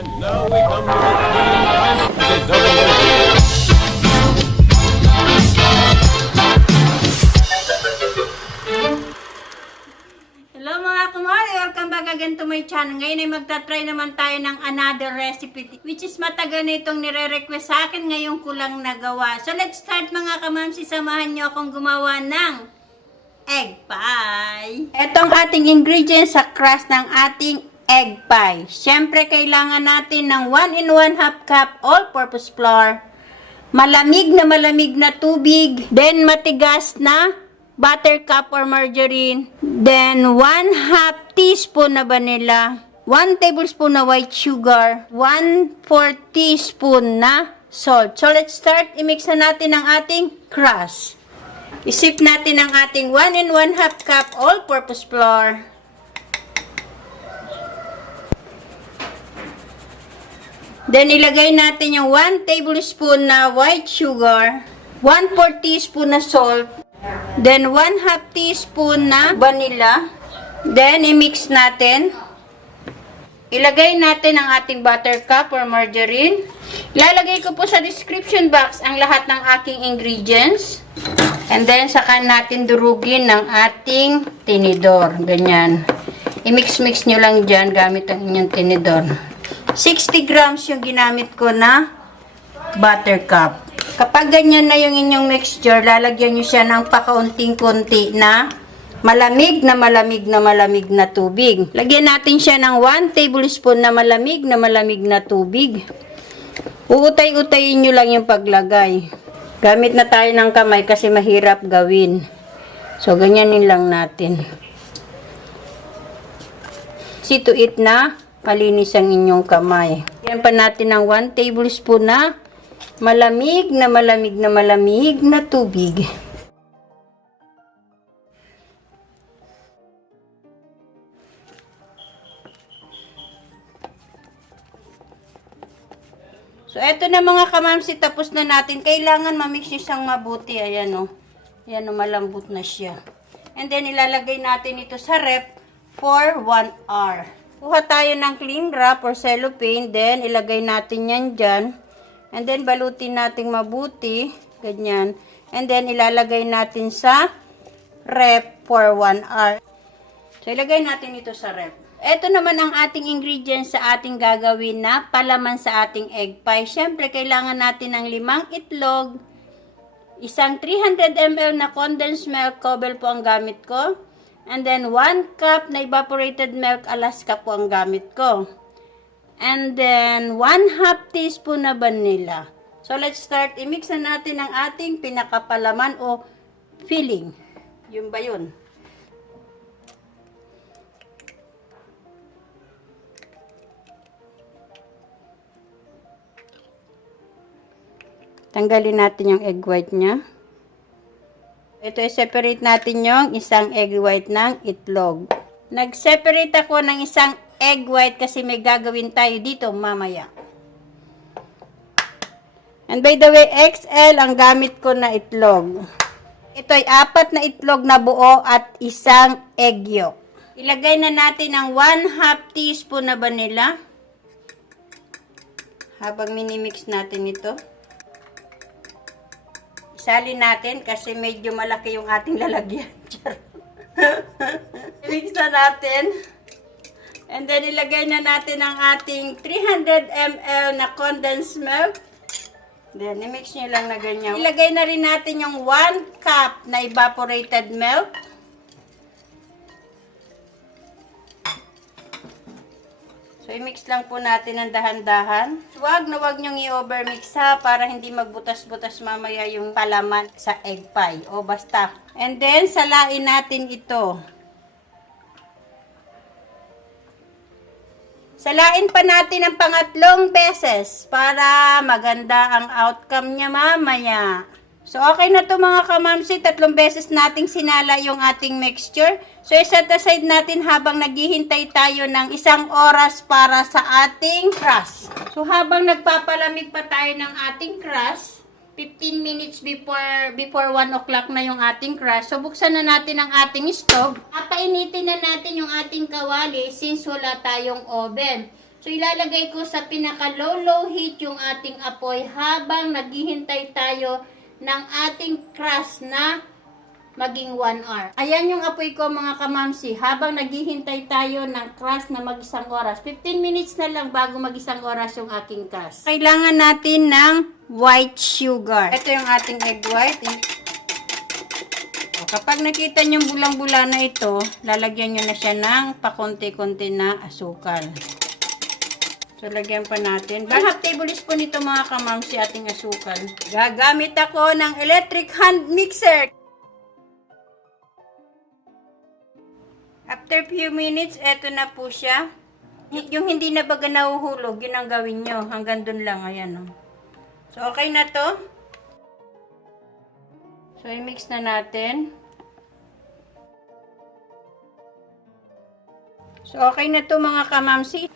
And now we come to the thrilling final resolution. Hello mga kumari! Welcome back again to my channel. Ngayon ay magta-try naman tayo ng another recipe which is matagal na itong nire-request sa akin, ngayon ko lang nagawa. So let's start mga kamamsi, samahan nyo akong gumawa ng egg pie. Itong ating ingredients sa crust ng ating egg pie. Siyempre kailangan natin ng 1 and 1/2 cup all-purpose flour, malamig na tubig, then matigas na buttercup or margarine, then 1/2 teaspoon na vanilla, 1 tablespoon na white sugar, 1/4 teaspoon na salt. So let's start. I-mix na natin ang ating crust. Isip natin ang ating 1 and 1/2 cup all-purpose flour. Then ilagay natin yung 1 tablespoon na white sugar, 1/4 teaspoon na salt, then 1/2 teaspoon na vanilla. Then, i-mix natin. Ilagay natin ang ating buttercup or margarine. Ilalagay ko po sa description box ang lahat ng aking ingredients. And then, saka natin durugin ng ating tinidor. Ganyan. I-mix-mix nyo lang dyan gamit ang inyong tinidor. 60 grams yung ginamit ko na buttercup. Kapag ganyan na yung inyong mixture, lalagyan nyo siya ng pakaunting-kunti na malamig na tubig. Lagyan natin siya ng 1 tablespoon na malamig na tubig. Uutay-utayin nyo lang yung paglagay. Gamit na tayo ng kamay kasi mahirap gawin. So, ganyanin lang natin. See to it na palinis ang inyong kamay. Yan pa natin ng 1 tablespoon na malamig na tubig. So, eto na mga kamamsi, tapos na natin. Kailangan mamix nyo siyang mabuti. Ayan o. Ayan o, malambot na siya. And then, ilalagay natin ito sa ref for 1 hour. Kuha tayo ng cling wrap or cellophane. Then, ilagay natin yan dyan. And then, balutin natin mabuti. Ganyan. And then, ilalagay natin sa ref for 1 hour. So, ilagay natin ito sa ref. Ito naman ang ating ingredients sa ating gagawin na palaman sa ating egg pie. Siyempre, kailangan natin ng 5 itlog, isang 300 ml na condensed milk, Cobel po ang gamit ko. And then, 1 cup na evaporated milk, Alaska po ang gamit ko. And then, 1/2 teaspoon na vanilla. So, let's start. I-mix na natin ang ating pinakapalaman o filling. Yun ba yun? Tanggalin natin yung egg white niya. Ito, i-separate natin yung isang egg white ng itlog. Nag-separate ako ng isang egg white kasi may gagawin tayo dito mamaya. And by the way, XL ang gamit ko na itlog. Ito ay 4 na itlog na buo at isang egg yolk. Ilagay na natin ang 1/2 teaspoon na vanilla. Habang minimix natin ito. Isalin natin kasi medyo malaki yung ating lalagyan. I-mix na natin. And then, ilagay na natin ang ating 300 ml na condensed milk. Then, i-mix nyo lang na ganyan. Ilagay na rin natin yung 1 cup na evaporated milk. So, i-mix lang po natin ng dahan-dahan. So, wag nyong i-overmix ha, para hindi magbutas-butas mamaya yung palaman sa egg pie. O basta. And then, salain natin ito. Salain pa natin ang pangatlong beses para maganda ang outcome niya mamaya. So, okay na to mga kamamsi. 3 beses nating sinala yung ating mixture. So, iset aside natin habang naghihintay tayo ng 1 oras para sa ating crust. So, habang nagpapalamig pa tayo ng ating crust, 15 minutes before 1 o'clock na yung ating crust. So, buksan na natin ang ating stove. Papainitin na natin yung ating kawali since wala tayong oven. So, ilalagay ko sa pinaka-low heat yung ating apoy habang naghihintay tayo ng ating crust na maging 1 hour. Ayan yung apoy ko mga kamamsi. Habang naghihintay tayo ng crust na mag-isang oras. 15 minutes na lang bago mag-isang oras yung aking crust. Kailangan natin ng white sugar. Ito yung ating egg white. Kapag nakita nyo bulang-bula na ito, lalagyan nyo na siya ng pakonti-konti na asukal. So, lagyan pa natin. Half tablespoon ito mga kamamsi ating asukal. Gagamit ako ng electric hand mixer. After few minutes, eto na po siya. Yung hindi na baga nahuhulog, yun ang gawin nyo. Hanggang dun lang, ayan o. So, okay na to. So, i-mix na natin. So, okay na to mga kamamsi.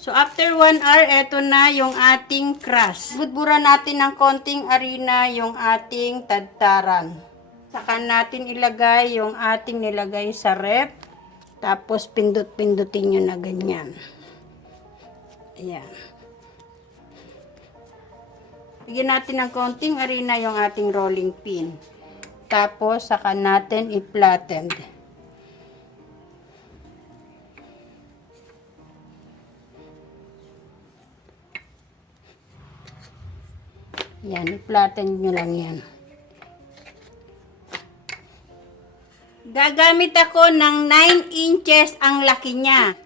So, after 1 hour, eto na yung ating crust. Budburan natin ng konting harina yung ating tadtaran. Saka natin ilagay yung ating nilagay sa ref. Tapos, pindot-pindutin nyo na ganyan. Ayan. Bigyan natin ng konting harina yung ating rolling pin. Tapos, saka natin i-flatten. Yan, i-flatten nyo lang yan. Gagamit ako ng 9 inches ang laki niya.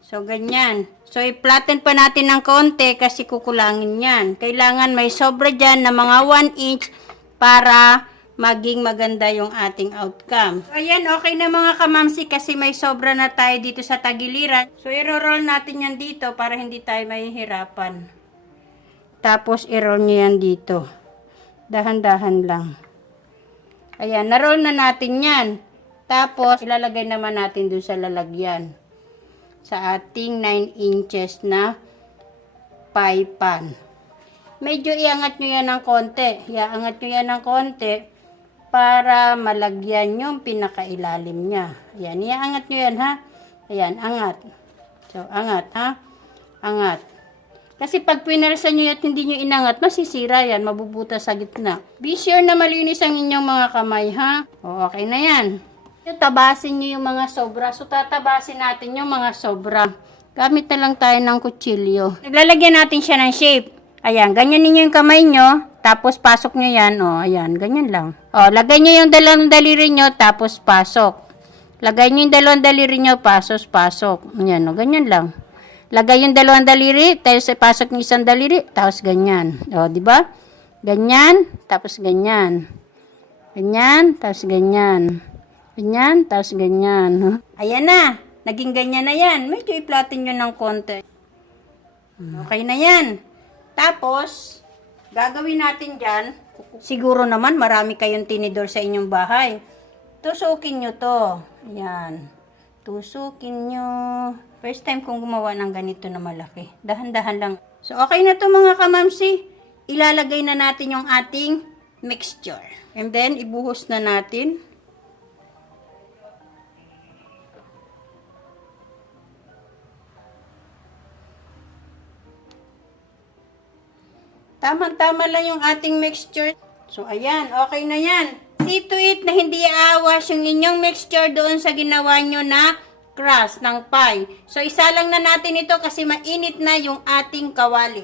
So, ganyan. So, i-flatten pa natin ng konti kasi kukulangin yan. Kailangan may sobra dyan na mga 1 inch para maging maganda yung ating outcome. So, ayan, okay na mga kamamsi kasi may sobra na tayo dito sa tagiliran. So, i-roll natin yan dito para hindi tayo mahihirapan. Tapos, i-roll nyo yan dito. Dahan-dahan lang. Ayan, na-roll na natin yan. Tapos, ilalagay naman natin doon sa lalagyan. Sa ating 9 inches na pie pan. Medyo iangat nyo yan ng konti. Iangat nyo yan ng konti para malagyan yung pinakailalim niya. Ayan, iangat nyo yan ha. Ayan, angat. So, angat ha. Angat. Kasi pag pinarsan nyo at hindi nyo inangat, masisira yan, mabubuta sa gitna. Be sure na malinis ang inyong mga kamay, ha? O, okay na yan. Tabasin nyo yung mga sobra. So, tatabasin natin yung mga sobra. Gamit na lang tayo ng kutsilyo. Naglalagyan natin siya ng shape. Ayan, ganyan ninyo yung kamay nyo, tapos pasok nyo yan. O, ayan, ganyan lang. O, lagay nyo yung dalawang daliri nyo, tapos pasok. Lagay nyo yung dalawang daliri nyo, pasok. Ayan, o, ganyan lang. Lagay yung dalawang daliri, tapos ipasok yung isang daliri, tapos ganyan. O, di ba? Ganyan, tapos ganyan. Ganyan, tapos ganyan. Ganyan, tapos ganyan. Ayan na. Naging ganyan na yan. Medyo i-flatten nyo ng konti. Okay na yan. Tapos, gagawin natin dyan. Siguro naman marami kayong tinidor sa inyong bahay. Tusukin nyo to. Ayan. Tusukin nyo. First time kong gumawa ng ganito na malaki. Dahan-dahan lang. So, okay na to mga kamamsi. Ilalagay na natin yung ating mixture. And then, ibuhos na natin. Tama-tama lang yung ating mixture. So, ayan. Okay na yan. See to it na hindi aawas yung inyong mixture doon sa ginawa nyo na crust ng pie. So, isa lang na natin ito kasi mainit na yung ating kawali.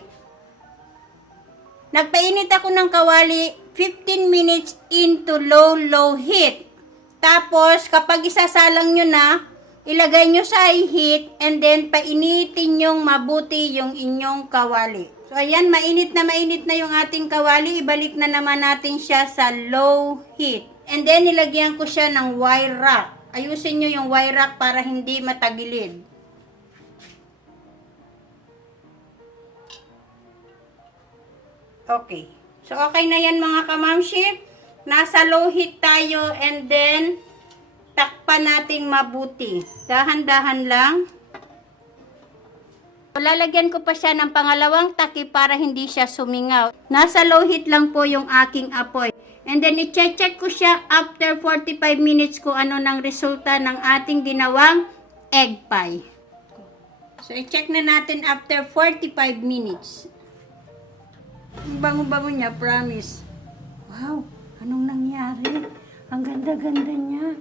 Nagpainit ako ng kawali 15 minutes into low heat. Tapos, kapag isasalang nyo na, ilagay nyo sa high heat and then painitin nyong mabuti yung inyong kawali. So, ayan, mainit na yung ating kawali. Ibalik na naman natin siya sa low heat. And then, nilagyan ko siya ng wire rack. Ayusin nyo yung wire rack para hindi matagilid. Okay. So, okay na yan mga kamamshi. Nasa low heat tayo and then, takpan nating mabuti. Dahan-dahan lang. Lalagyan ko pa siya ng pangalawang takip para hindi siya sumingaw. Nasa low heat lang po yung aking apoy. And then, i-check ko siya after 45 minutes kung ano ng resulta ng ating ginawang egg pie. So, i-check na natin after 45 minutes. Ang bango-bango niya, promise. Wow, anong nangyari? Ang ganda-ganda niya.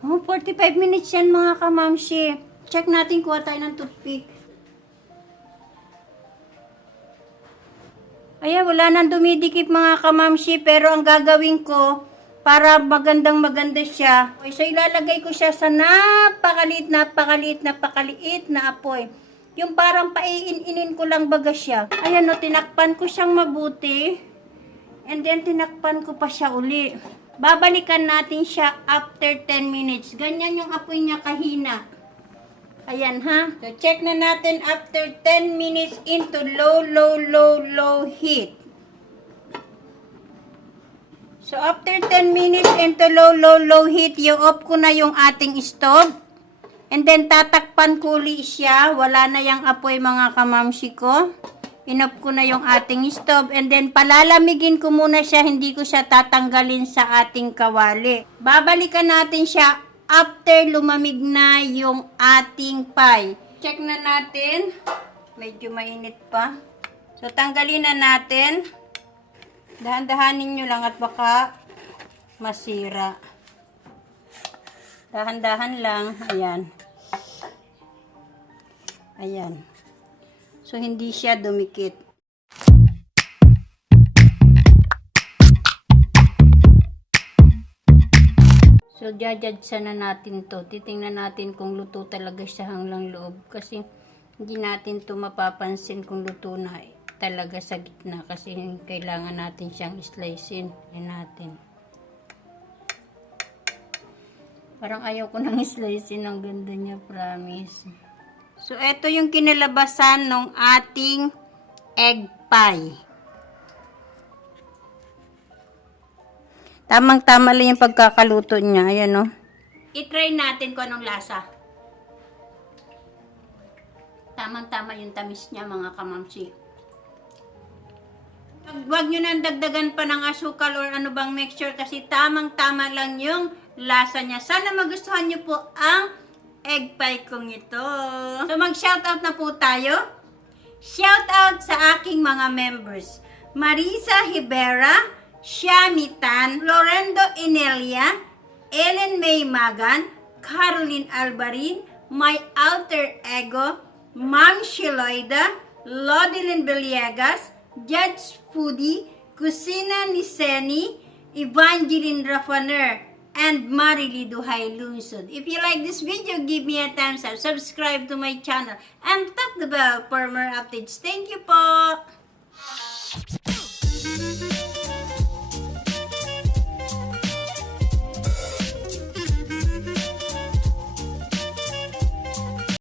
Oh, 45 minutes yan mga kamamshi. Check natin, kuha tayo ng toothpick. Ayan, wala nang dumidikit mga kamamshi, pero ang gagawin ko, para magandang-maganda siya, so ilalagay ko siya sa napakaliit na apoy. Yung parang paiin-inin ko lang baga siya. Ayan o, tinakpan ko siyang mabuti. And then, tinakpan ko pa siya uli. Babalikan natin siya after 10 minutes. Ganyan yung apoy niya kahina. Ayan ha. So, check na natin after 10 minutes into low heat. So, after 10 minutes into low heat, i-off ko na yung ating stove. And then, tatakpan ko ulit siya. Wala na yung apoy mga kamamshi ko. In-off ko na yung ating stove. And then, palalamigin ko muna siya. Hindi ko siya tatanggalin sa ating kawali. Babalikan natin siya after lumamig na yung ating pie. Check na natin. Medyo mainit pa. So, tanggalin na natin. Dahan-dahanin nyo lang at baka masira. Dahan-dahan lang. Ayan. Ayan. So, hindi siya dumikit. So, jajadsa na natin to. Titingnan natin kung luto talaga siya hanggang loob. Kasi, hindi natin to mapapansin kung luto na talaga sa gitna. Kasi, kailangan natin siyang slicein. Ayan natin. Parang ayaw ko nang slicein. Ang ganda niya, promise. So, ito yung kinalabasan ng ating egg pie. Tamang-tama lang yung pagkakaluto niya. Ayan, no? I-try natin kung anong lasa. Tamang-tama yung tamis niya, mga kamamsi. Huwag nyo nang dagdagan pa ng asukal or ano bang mixture kasi tamang-tama lang yung lasa niya. Sana magustuhan nyo po ang egg pie kong ito. So, mag-shoutout na po tayo. Shoutout sa aking mga members. Marisa Hibera, Shami Tan, Lorendo Inelia, Ellen May Magan, Caroline Albarin, My Alter Ego, Ma'am Shiloida, Lodilyn Villegas, Judge Foodie, Kusina Niseni, Evangeline Rafaner, and Marily Duhay Luzon. If you like this video, give me a thumbs up, subscribe to my channel, and tap the bell for more updates. Thank you po!